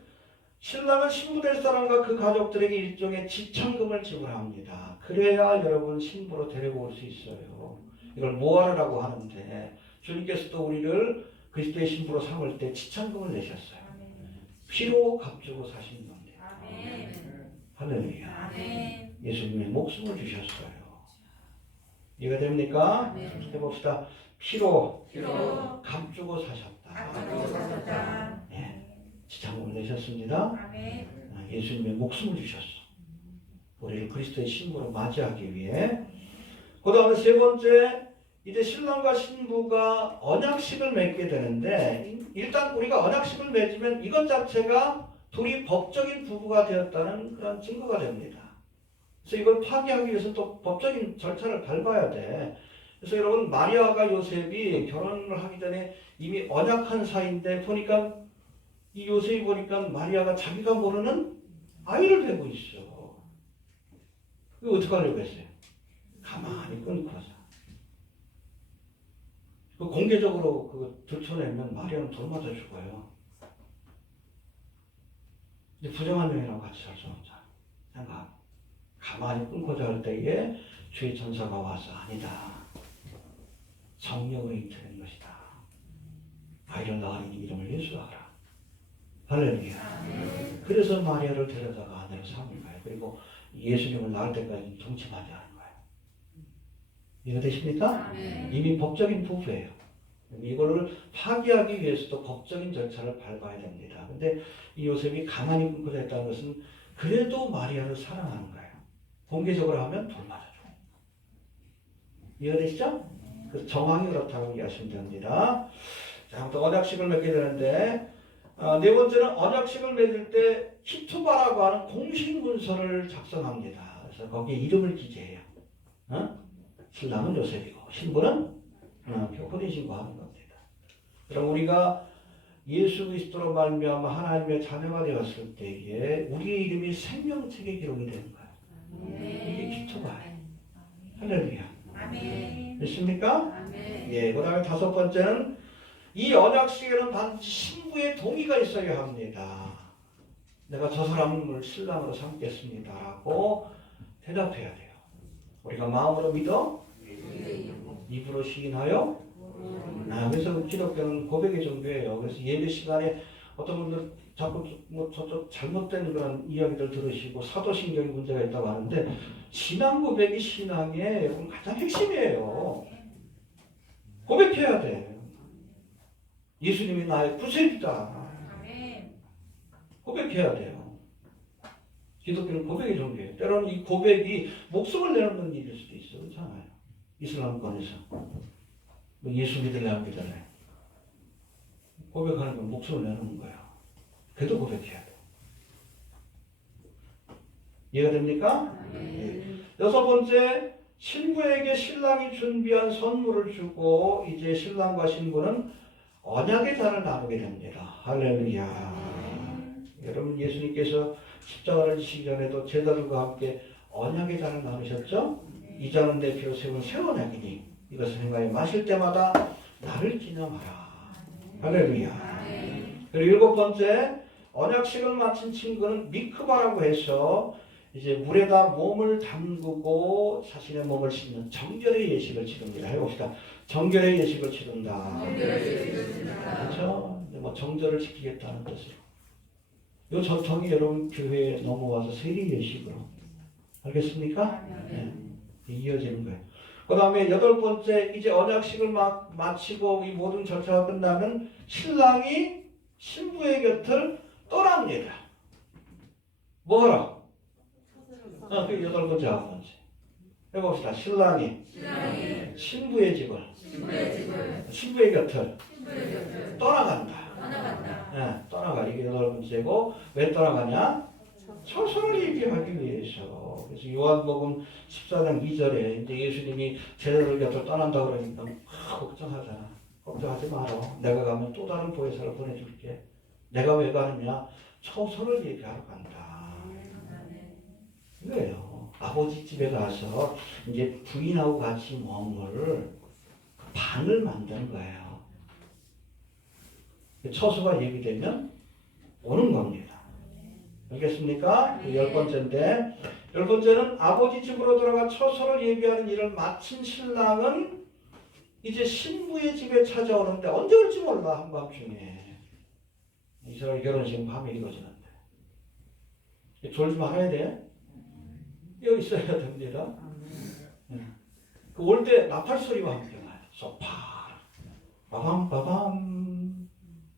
신랑은 신부 될 사람과 그 가족들에게 일종의 지참금을 지불합니다. 그래야 여러분 신부로 데리고 올 수 있어요. 이걸 모아라라고 하는데 주님께서도 우리를 그리스도의 신부로 삼을 때 지참금을 내셨어요. 피로 값주고 사신 건데. 할렐루야. 예수님의 목숨을 주셨어요. 이해가 됩니까? 해봅시다. 피로 값주고 사셨다. 지참금을 내셨습니다. 예수님의 목숨을 주셨어. 우리를 그리스도의 신부로 맞이하기 위해. 그 다음에 세 번째, 이제 신랑과 신부가 언약식을 맺게 되는데 일단 우리가 언약식을 맺으면 이것 자체가 둘이 법적인 부부가 되었다는 그런 증거가 됩니다. 그래서 이걸 파기하기 위해서 또 법적인 절차를 밟아야 돼. 그래서 여러분 마리아가 요셉이 결혼을 하기 전에 이미 언약한 사이인데 보니까 이 요셉이 보니까 마리아가 자기가 모르는 아이를 데리고 있어. 이거 어떻게 하려고 했어요? 가만히 끊고서. 그 공개적으로 그 들춰내면 마리아는 돌 맞아 죽어요. 근데 부정한 명이라고 같이 살 수 없잖아. 생각. 가만히 끊고자 할 때에 주의 천사가 와서 아니다. 성령을 잉태된 것이다. 아이를 낳으니 이름을 예수라 하라. 할렐루야. 그래서 마리아를 데려다가 아내로 삼은 거예요. 그리고 예수님을 낳을 때까지 동침하지 않은 거예요. 이해되십니까? 이미 법적인 부부예요. 이거를 파기하기 위해서도 법적인 절차를 밟아야 됩니다. 근데 이 요셉이 가만히 끊고자 했다는 것은 그래도 마리아를 사랑하는 거예요. 공개적으로 하면 돌 맞아줘. 이해되시죠? 그래서 정황이 그렇다고 이해하시면 됩니다. 자, 또 언약식을 맺게 되는데 네 번째는 언약식을 맺을 때 키투바라고 하는 공식 문서를 작성합니다. 그래서 거기에 이름을 기재해요. 신랑은 요셉이고 신부는 혼인 신고하는 겁니다. 그럼 우리가 예수 그리스도로 말미암아 하나님의 자녀가 되었을 때에 우리의 이름이 생명책에 기록이 되는 거예요. 이게 키투바예요. 할렐루야. 됐습니까? 예. 그다음에 다섯 번째는 이 언약식에는 반드시 신부의 동의가 있어야 합니다. 내가 저 사람을 신랑으로 삼겠습니다라고 대답해야 돼요. 우리가 마음으로 믿어? 입으로 시인하여? 그래서 기독교는 고백의 종교예요. 그래서 예배 시간에 어떤 분들 자꾸 뭐 저쪽 잘못된 그런 이야기들 들으시고 사도신경에 문제가 있다고 하는데 신앙 고백이 신앙의 가장 핵심이에요. 고백해야 돼. 예수님이 나의 구세주다. 고백해야 돼요. 기독교는 고백의 종교예요. 때로는 이 고백이 목숨을 내놓는 일일 수도 있어요. 그렇잖아요. 이슬람권에서 뭐 예수 믿을래 안 믿을래 고백하는 건 목숨을 내놓는 거예요. 그래도 고백해야 돼. 이해가 됩니까? 네. 여섯 번째, 신부에게 신랑이 준비한 선물을 주고 이제 신랑과 신부는 언약의 잔을 나누게 됩니다. 할렐루야. 여러분 예수님께서 십자가를 지시기 전에도 제자들과 함께 언약의 잔을 나누셨죠? 이 잔은 내 피로 세운 새 언약이니 이것을 행하여 마실 때마다 나를 기념하라. 할렐루야. 그리고 일곱 번째, 언약식을 마친 친구는 미크바라고 해서 이제 물에다 몸을 담그고 자신의 몸을 씻는 정결의 예식을 치릅니다. 해봅시다. 정결의 예식을 치른다. 그렇죠? 뭐 정절을 지키겠다는 뜻으로. 이 전통이 여러분 교회에 넘어와서 세리 예식으로. 알겠습니까? 네. 이어지는 거예요. 그 다음에 여덟 번째, 이제 언약식을 마치고 이 모든 절차가 끝나면 신랑이 신부의 곁을 떠납니다. 뭐하라? 그 여덟 번째, 아홉 번째. 해봅시다. 신랑이 신부의 집을, 신부의 곁을 떠나간다. 네, 떠나가. 이게 여덟 번째고, 왜 떠나가냐? 처소를 예비하기 위해서. 그래서 요한복음 14장 2절에 이제 예수님이 제자들 곁을 떠난다 그러니까 걱정하잖아. 걱정하지 마라. 내가 가면 또 다른 보혜사를 보내줄게. 내가 왜 가느냐? 처소를 예비하러 간다. 이거예요. 아버지 집에 가서 이제 부인하고 같이 머물 방을 만드는 거예요. 처소가 예비되면 오는 겁니다. 알겠습니까? 열 번째인데, 열 번째는 아버지 집으로 돌아가 처소를 예비하는 일을 마친 신랑은 이제 신부의 집에 찾아오는데 언제 올지 몰라. 한밤중에. 이스라엘 결혼식은 밤에 이루어지는데 졸지 말아야 돼. 여기 있어야 됩니다. 그 올 때 나팔 소리와 함께 가요. 소파 빠밤 빠밤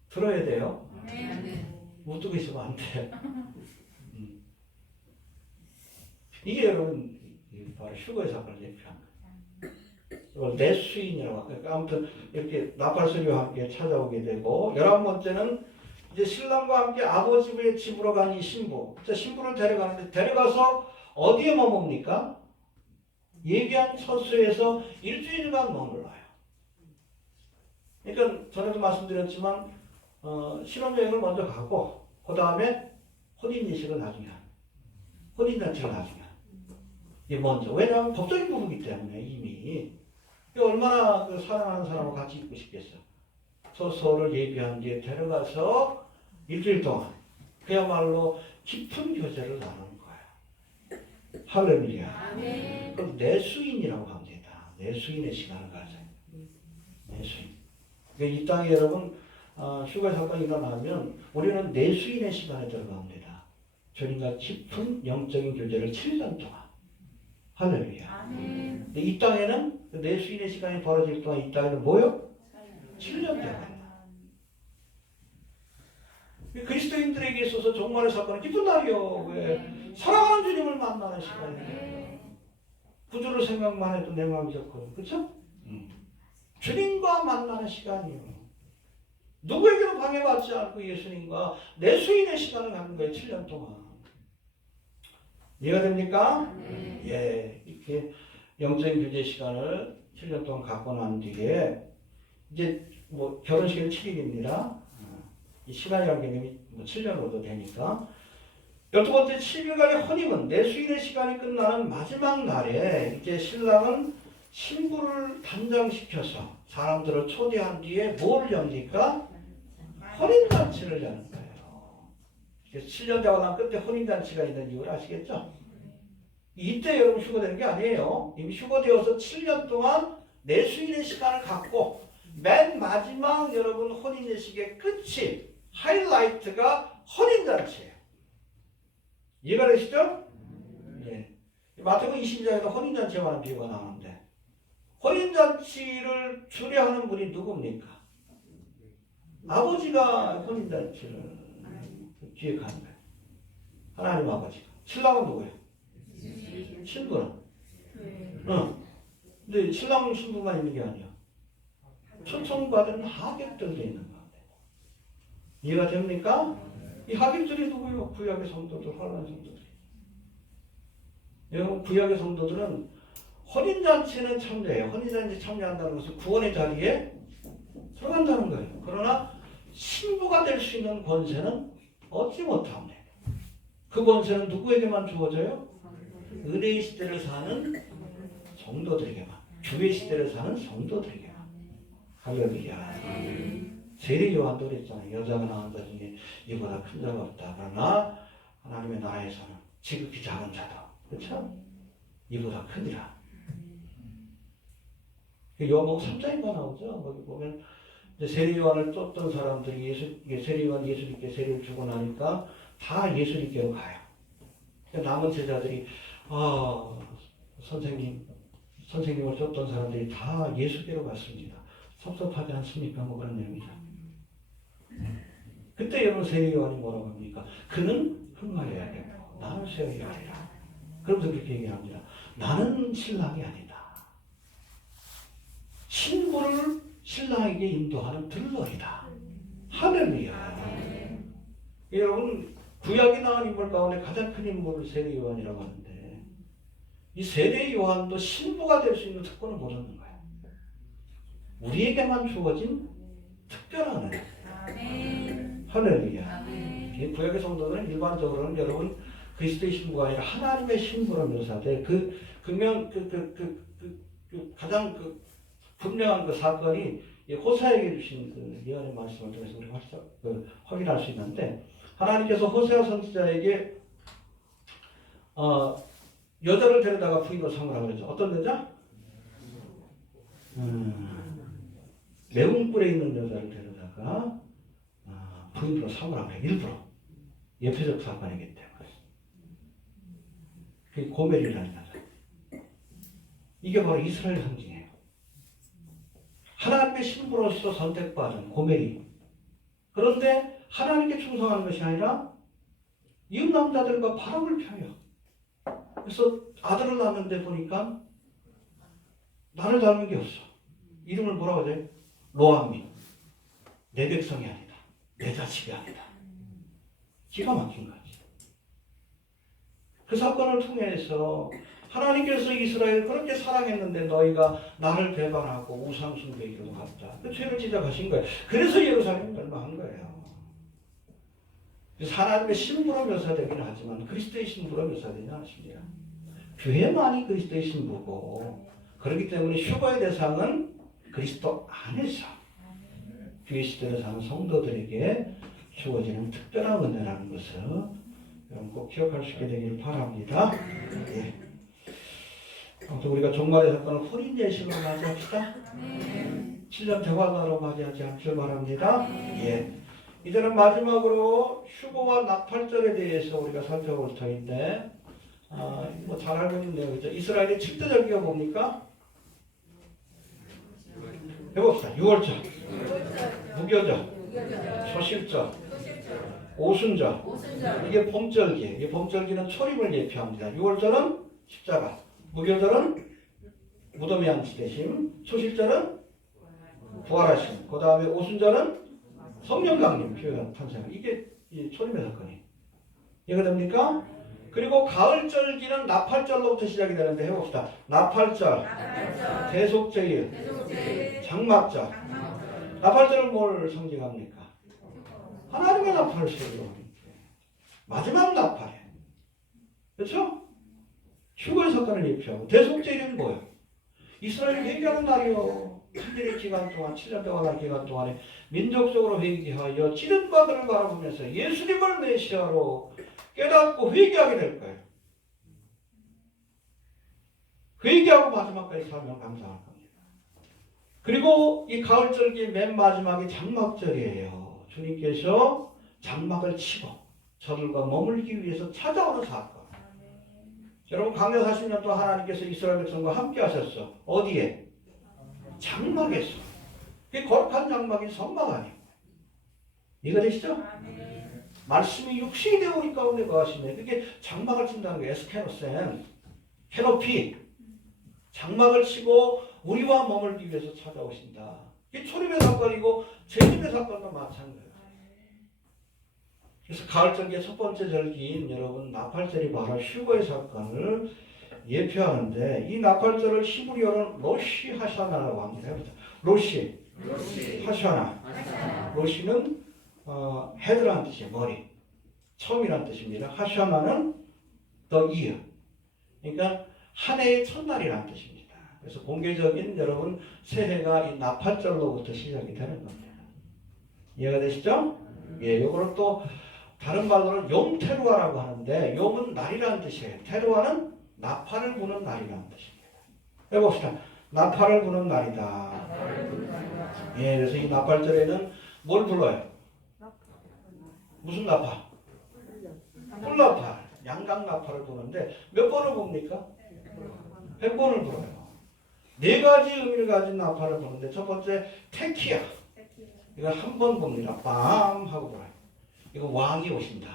들어야 돼요. 못 듣고 있으면 안 돼. 이게 여러분 바로 휴거의 사건을 예표한 거예요. 이걸 내 수인이라고 그러니까 아무튼 이렇게 나팔 소리와 함께 찾아오게 되고, 11번째는 이제 신랑과 함께 아버지의 집으로 간 이 신부. 신부를 데려가는데 데려가서 어디에 머뭅니까? 예비한 처소에서 일주일간 머물러요. 그러니까 전에도 말씀드렸지만 신혼여행을 먼저 가고 그 다음에 혼인예식을 나중에 하는, 혼인잔치를 나중에 하는. 이게 먼저. 왜냐하면 법적인 부분이기 때문에 이미 얼마나 그 사랑하는 사람하고 같이 있고 싶겠어. 처소를 예비한 뒤에 데려가서 일주일 동안 그야말로 깊은 교제를 나누는 거예요. 할렐루야. 그럼 내수인이라고 합니다. 내수인의 시간을 가져요. 내수인. 그러니까 이 땅에 여러분 휴가 사건이 일어나면 우리는 내수인의 시간에 들어갑니다. 주님과 깊은 영적인 교제를 7년 동안. 할렐루야. 근데 이 땅에는 내수인의 시간이 벌어질 동안 이 땅에는 뭐요? 7년 동안. 그리스도인들에게 있어서 종말의 사건은 기쁜 날이요. 왜? 사랑하는 주님을 만나는 시간이에요. 구주를 생각만 해도 내 마음이 좋고, 그렇죠? 주님과 만나는 시간이요. 누구에게도 방해받지 않고 예수님과 내수인의 시간을 갖는 거예요. 7년 동안. 이해가 됩니까? 예, 이렇게 영적인 교제 시간을 7년 동안 갖고 난 뒤에 이제 뭐 결혼식은 7일입니다. 이 시간이라는 개념이 뭐 7년으로도 되니까. 12번째 7일간의 혼인은 내수인의 시간이 끝나는 마지막 날에 이제 신랑은 신부를 단장시켜서 사람들을 초대한 뒤에 뭘 엽니까? 혼인잔치를 여는 거예요. 7년 되고 난 끝에 혼인잔치가 있는 이유를 아시겠죠? 이때 여러분 휴거되는 게 아니에요. 이미 휴거되어서 7년 동안 내수인의 시간을 갖고 맨 마지막 여러분 혼인예식의 끝이 하이라이트가 혼인잔치예요. 이해가 되시죠? 네. 마태복음 20장에도 혼인잔치에 관한 비유가 나오는데 혼인잔치를 주례하는 분이 누굽니까? 아버지가 혼인잔치를 기획하는 거예요. 하나님 아버지가. 신랑은 누구예요? 신부는. 근데 신랑 신부만 있는 게 아니야. 초청받은 하객들도 있는 거 같아요. 이해가 됩니까? 이 하객들이 누구예요? 구약의 성도들, 환란 성도들. 여러분, 구약의 성도들은 혼인잔치는 참여해요. 혼인잔치 참여한다는 것은 구원의 자리에 들어간다는 거예요. 그러나 신부가 될 수 있는 권세는 얻지 못합니다. 그 권세는 누구에게만 주어져요? 은혜의 시대를 사는 성도들에게만, 주의 시대를 사는 성도들에게만. 할렐루야. 세례 요한도 그랬잖아요. 여자가 낳은 자 중에 이보다 큰 자가 없다. 그러나 하나님의 나라에서는 지극히 작은 자다. 그렇죠? 이보다 크니라. 요한복음 3장인가 나오죠. 거기 보면 이제 세례 요한을 쫓던 사람들이 세례 요한 예수님께 세례를 주고 나니까 다 예수님께로 가요. 남은 제자들이 선생님을 쫓던 사람들이 다 예수께로 갔습니다. 섭섭하지 않습니까? 뭐 그런 내용이죠. 그때 여러분 세례 요한이 뭐라고 합니까? 그는 흥하여야 되고 나는 쇠어야 하리라. 그러면서 그렇게 얘기합니다. 나는 신랑이 아니다. 신부를 신랑에게 인도하는 들러리다. 할렐루야. 여러분 구약에 나온 인물 가운데 가장 큰 인물을 세례 요한이라고 하는데 이 세례 요한도 신부가 될 수 있는 특권을 못 얻는 거야. 우리에게만 주어진 특별한 은혜. 할렐루야. 구약의 성도는 일반적으로는 여러분 그리스도의 신부가 아니라 하나님의 신부로 묘사돼 가장 분명한 그 사건이 호세아에게 주신 그 예언의 말씀을 통해서 우리 확인할 수 있는데 하나님께서 호세아 선지자에게 여자를 데려다가 부인으로 삼으라고 그러죠. 어떤 여자? 매운 뿔에 있는 여자를 데려다가 부인으로 삼으라고 그래요. 일부러. 예표적 사건이기 때문에. 그게 고멜이라는 여자. 이게 바로 이스라엘 상징이에요. 하나님의 신부로서 선택받은 고멜이. 그런데 하나님께 충성하는 것이 아니라 이웃 남자들과 바람을 펴요. 그래서 아들을 낳는데 보니까 나를 닮은 게 없어. 이름을 뭐라고 해야 돼? 로암미. 내 백성이 아니다. 내 자식이 아니다. 기가 막힌 거지. 그 사건을 통해서 하나님께서 이스라엘을 그렇게 사랑했는데 너희가 나를 배반하고 우상 숭배기로 갔다. 그 죄를 지적하신 거예요. 그래서 예루살렘이 멸망한 거예요. 그래서 하나님의 신부로 묘사되기는 하지만 그리스도의 신부로 묘사되지 않습니다. 교회만이 그리스도의 신부고 그렇기 때문에 휴거의 대상은 그리스도 안에서 주의 시대를 사는 성도들에게 주어지는 특별한 은혜라는 것을 여러분 꼭 기억할 수 있게 되기를 바랍니다. 예. 아무튼 우리가 종말의 사건을 혼인 예식으로 맞이합시다. 7년 대화나로 맞이하지 않길 바랍니다. 예. 이제는 마지막으로 휴거와 나팔절에 대해서 우리가 살펴볼 터인데 뭐 잘 알고 있는 내용이죠. 이스라엘의 7대 절기가 뭡니까? 해봅시다. 유월절, 무교절, 초실절, 오순절. 이게 봄절기. 이 봄절기는 초림을 예표합니다. 유월절은 십자가, 무교절은 무덤의 안치되심, 초실절은 부활하심, 그 다음에 오순절은 성령 강림, 교회가 탄생. 이게 초림의 사건이에요. 이해가 됩니까? 그리고 가을절기는 나팔절로부터 시작이 되는데 해봅시다. 나팔절, 대속제일, 장막절. 나팔절은 뭘 상징합니까? 하나님의 나팔을 세우고 마지막 나팔이에요. 그렇죠? 휴거의 사건을 예표하고 대속제일은 뭐예요? 이스라엘이 회개하는 날이요. 7일의 기간 동안 7년 동안의 기간 동안에 민족적으로 회개하여 찌른 바들을 바라보면서 예수님을 메시아로 깨닫고 회개하게 될 거예요. 회개하고 마지막까지 살면 감사할 겁니다. 그리고 이 가을절기의 맨 마지막이 장막절이에요. 주님께서 장막을 치고 저들과 머물기 위해서 찾아오는 사건. 여러분 광야 40년 동안 하나님께서 이스라엘 백성과 함께 하셨어. 어디에? 장막에서. 그 거룩한 장막이 성막 아니에요. 이해가 되시죠? 말씀이 육신이 되어 우리 가운데 거하시네. 그게 장막을 친다는 거예요. 에스케노센, 캐노피. 장막을 치고 우리와 머물기 위해서 찾아오신다. 이게 초림의 사건이고 재림의 사건도 마찬가지예요. 그래서 가을 절기의 첫 번째 절기인 여러분 나팔절이 바로 휴거의 사건을 예표하는데 이 나팔절을 히브리어로는 로시 하샤나라고 합니다. 해보자. 로시 하샤나. 로시는 헤드라는 뜻이에요. 머리. 처음이라는 뜻입니다. 하샤나는 the year. 그러니까 한 해의 첫날이라는 뜻입니다. 그래서 공개적인 여러분 새해가 이 나팔절로부터 시작이 되는 겁니다. 이해가 되시죠? 예, 요거는 또 다른 말로는 용테루아라고 하는데 용은 날이라는 뜻이에요. 테루아는 나팔을 부는 날이라는 뜻입니다. 해봅시다. 나팔을 부는 날이다. 예, 그래서 이 나팔절에는 뭘 불러요? 무슨 나팔? 꿀나팔, 양강나팔을 부는데 몇 번을 봅니까? 100번을 불어요. 네 가지 의미를 가진 나팔을 부는데 첫 번째 테키야. 이거 한 번 봅니다. 빰 하고 불어요. 이거 왕이 오신다.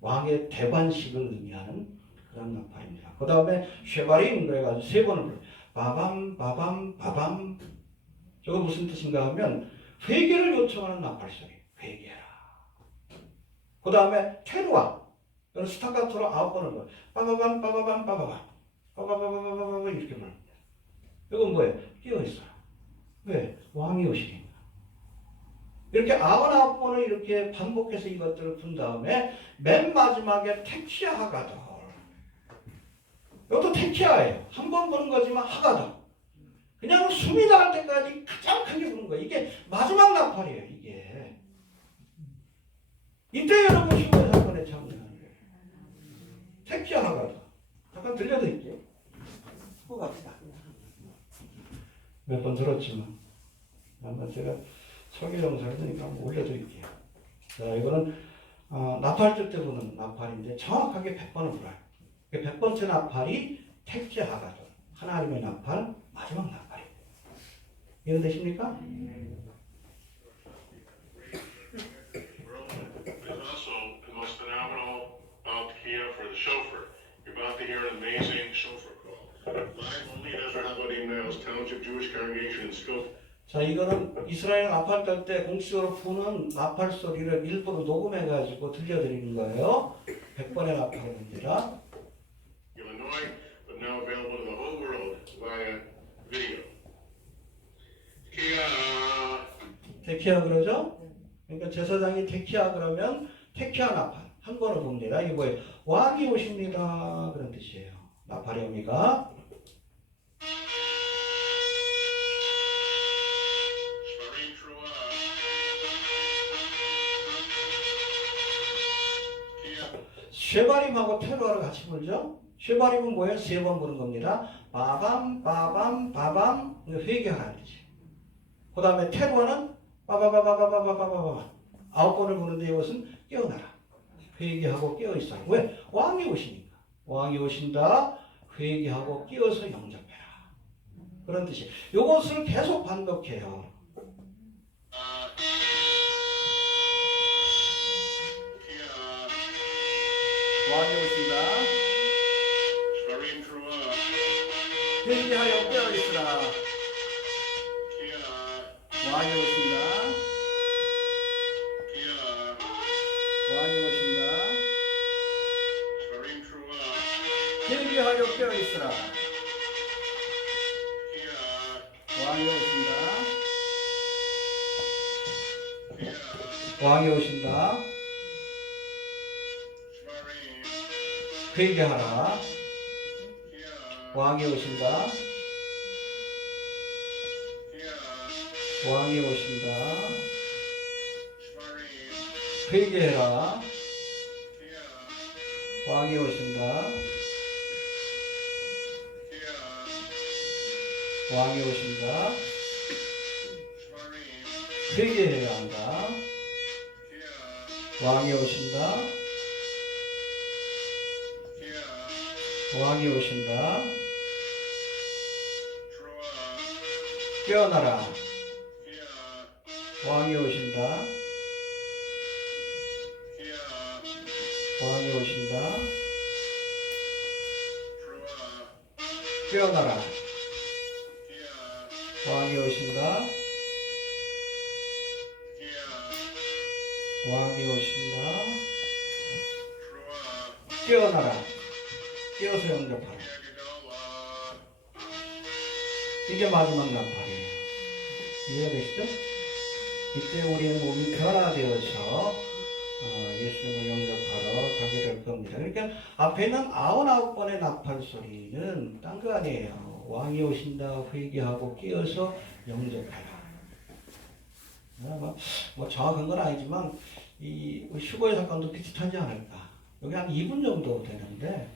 왕의 대관식을 의미하는 그런 나팔입니다. 그 다음에 쉐바린 그래가지고 세 번을 불어요. 바밤 바밤 바밤. 저거 무슨 뜻인가 하면 회개를 요청하는 나팔 소리. 회개라. 그 다음에 테루아. 이건 스타카토로 9번을 불어요. 빠바밤 빠바밤 빠바밤. 빠바바바바바바 이렇게 불어요. 이건 뭐예요? 끼어있어요. 왜? 왕이 오시니까. 이렇게 99번을 이렇게 반복해서 이것들을 푼 다음에 맨 마지막에 테키아 하가돌. 이것도 테키아예요. 한 번 부는 거지만 하가돌. 그냥 숨이 닿을 때까지 가장 크게 부는 거예요. 이게 마지막 나팔이에요. 이게. 이때 여러분 휴거의 사건에 참여하는 거예요. 테키아 하가돌. 잠깐 들려드릴게요. 또 갑시다. 몇 번 들었지만 아마 제가 설교 영상을 드니까 한번 올려드릴게요. 자, 이거는 나팔절 때 부는 나팔인데 정확하게 100번을 불어요. 100번째 나팔이 택제 하가돌. 하나님의 나팔, 마지막 나팔이에요. 이해되십니까? There's also the most phenomenal tekiah for the shofar. You're about to hear an amazing shofar call. Live only at Ezra Habodim Nails Township Jewish Congregation in Schofield. 자, 이거는 이스라엘 나팔 때 공식으로 부는 나팔 소리를 일부러 녹음해가지고 들려드리는 거예요. 100번의 나팔입니다. Illinois, but now available to the whole world via video. Tekiah. 테키아 그러죠? 그러니까 제사장이 테키아 그러면 테키아 나팔 한 번을 봅니다. 이게 뭐예요? 왕이 오십니다. 그런 뜻이에요. 나팔의 의미가. Shvarim Trua. 쉐바림하고 테루아를 같이 불죠? 쉐바림은 뭐예요? 세 번 부는 겁니다. 바밤, 바밤, 바밤. 회개하라는 뜻이에요. 그 다음에 테루아는 바바바바바바바바바 9번을 부는데 이것은 깨어나라. 회개하고 깨어있어라. 왜? 왕이 오시니까. 왕이 오신다. 회개하고 깨어서 영접해라. 그런 뜻이에요. 이것을 계속 반복해요. 왕이 오신다. Shvarim Trua. 회개하여 깨어있으라. Tekiah. 왕이 오신다. Tekiah. 왕이 오신다. Shvarim Trua. 회개하여 깨어있으라. Tekiah. 왕이 오신다. Tekiah. 왕이 오신다. Shvarim. 회개하라. Tekiah. 왕이 오신다. Tekiah. 왕이 오신다. Shvarim. 회개해라. Tekiah. 왕이 오신다. Tekiah. 왕이 오신다. Shvarim. 회개해야 한다. Tekiah. 왕이 오신다. Tekiah. 왕이 오신다. Trua. 깨어나라. Tekiah. 왕이 오신다. Tekiah. 왕이 오신다. Trua, 깨어나라. Kia, 왕이 오신다. Kia, 왕이 오신다. Trua, 깨어나라. 깨어서 영접하라. Yagdala, 이게 마지막 나팔이에요. 이해가 되시죠? 이때 우리의 몸이 변화되어서 예수님을 영접하러 가게 될 겁니다. 그러니까 앞에는 99번의 나팔 소리는 딴 거 아니에요. 왕이 오신다, 회개하고 깨어서 영접하라. 뭐 정확한 건 아니지만 이 휴거의 사건도 비슷하지 않을까. 여기 한 2분 정도 되는데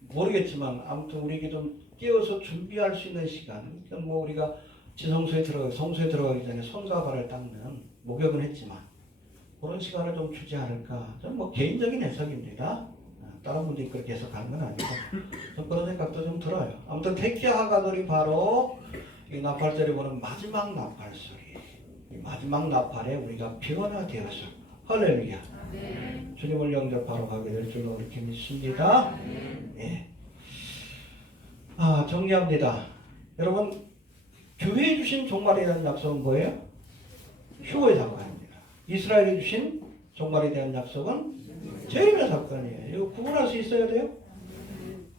모르겠지만 아무튼 우리에게 좀 깨어서 준비할 수 있는 시간. 그러니까 뭐 우리가 성소에 들어가기 전에 손과 발을 닦는 목욕은 했지만 그런 시간을 좀 주지 않을까. 저는 뭐 개인적인 해석입니다. 다른 분들이 그렇게 해석하는 건 아니고 좀 그런 생각도 좀 들어요. 아무튼 택기하가들이 바로 이 나팔절에 보는 마지막 나팔 소리. 이 마지막 나팔에 우리가 변화되어서 할렐루야. 주님을 영접하러 가게 될 줄로 이렇게 믿습니다. 예. 정리합니다. 여러분, 교회에 주신 종말에 대한 약속은 뭐예요? 휴거의 사건입니다. 이스라엘에 주신 종말에 대한 약속은 재림의 사건이에요. 이거 구분할 수 있어야 돼요?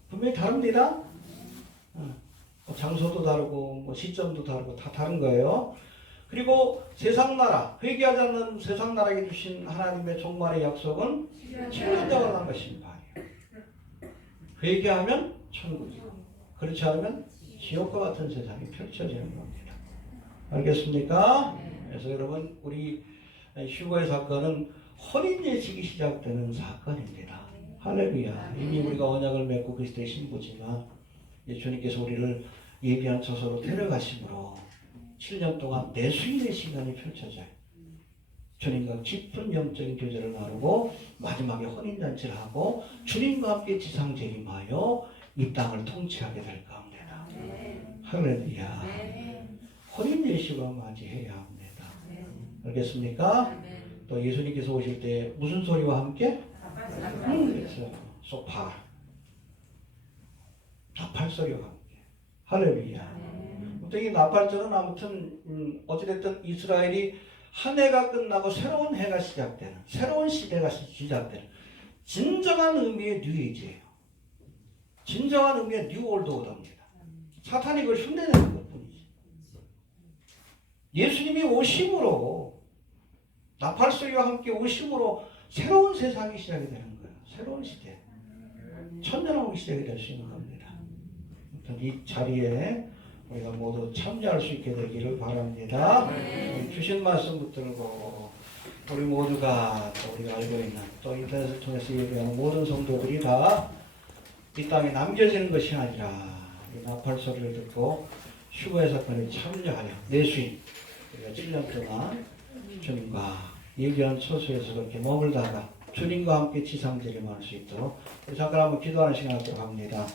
분명히 다릅니다. 장소도 다르고 뭐 시점도 다르고 다 다른 거예요. 그리고 세상 나라, 회개하지 않는 세상 나라에 주신 하나님의 종말의 약속은 치유한다고 하는 것입니다. 회개하면 천국이고 그렇지 않으면 지옥과 같은 세상이 펼쳐지는 겁니다. 알겠습니까? 그래서 여러분 우리 휴거의 사건은 혼인 예식이 시작되는 사건입니다. 할렐루야. 이미 우리가 언약을 맺고 그리스도의 신부지만 주님께서 우리를 예비한 처소로 데려가심으로 7년 동안 내수인의 시간이 펼쳐져요. 주님과 깊은 영적인 교제를 나누고 마지막에 혼인잔치를 하고 주님과 함께 지상재림하여 이 땅을 통치하게 될 겁니다. 할렐루야. 혼인 예식을 맞이해야 합니다. 알겠습니까? 또 예수님께서 오실 때 무슨 소리와 함께? 그래서 소파 나팔 소리와 함께. 할렐루야. 이 나팔절은 아무튼 어찌됐든 이스라엘이 한 해가 끝나고 새로운 해가 시작되는 새로운 시대가 시작되는 진정한 의미의 뉴에이지예요. 진정한 의미의 뉴 올드 오더입니다. 사탄이 그걸 흉내내는 것뿐이지. 예수님이 오심으로 나팔 소리와 함께 오심으로 새로운 세상이 시작이 되는 거예요. 새로운 시대. 천년왕국 시작이 될 수 있는 겁니다. 이 자리에 우리가 모두 참여할 수 있게 되기를 바랍니다. 주신 말씀 붙들고 우리 모두가 또 우리가 알고 있는 또 인터넷을 통해서 예배하는 모든 성도들이 다 이 땅에 남겨지는 것이 아니라 이 나팔 소리를 듣고 휴거의 사건에 참여하여 내수인 우리가 7년 동안 주님과 예비한 처소에서 그렇게 머물다가 주님과 함께 지상재림할 수 있도록 잠깐 한번 기도하는 시간을 갖도록 합니다.